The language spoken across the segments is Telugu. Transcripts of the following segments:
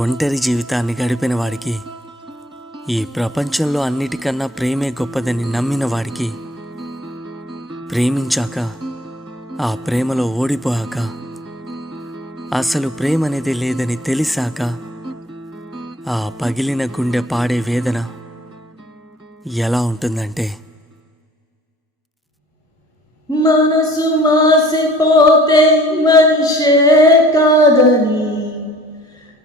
ఒంటరి జీవితాన్ని గడిపిన వాడికి, ఈ ప్రపంచంలో అన్నిటికన్నా ప్రేమే గొప్పదని నమ్మిన వాడికి, ప్రేమించాక ఆ ప్రేమలో ఓడిపోయాక, అసలు ప్రేమ అనేది లేదని తెలిసాక ఆ పగిలిన గుండె పాడే వేదన ఎలా ఉంటుందంటే, మనసు మాసిపోతే మనిషే కాదని,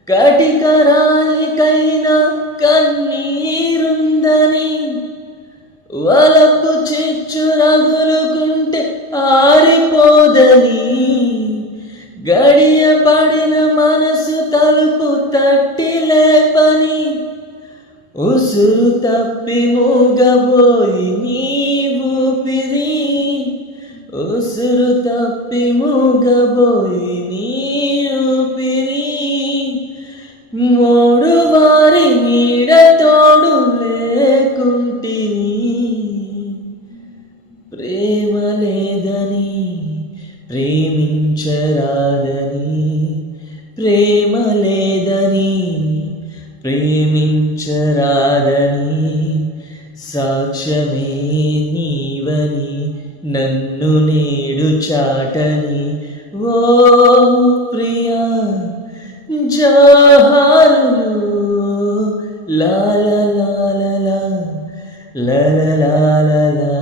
కటికరాయికైనా కన్నీరుందని, వలపు చిచ్చు రగులుకుంటే ఆరిపోదని, గడియ పడిన మనసు తలుపు తట్టి లేపని, ఉసురు తప్పి మూగబోయి నీ ఊపిరి, ఉసురు తప్పి మూగబోయి నీ ఊపిరి, మూడు వారి నీడ తోడు లేకుంటిని, ప్రేమ లేదని ప్రేమించరాదని, ప్రేమ లేదని ప్రేమించరాదని, సాక్ష్యమే నీవని నన్ను నేడు చాటని, ఓ ప్రియా జోహారులు, లా లా లా లా లా లా లా లా లా.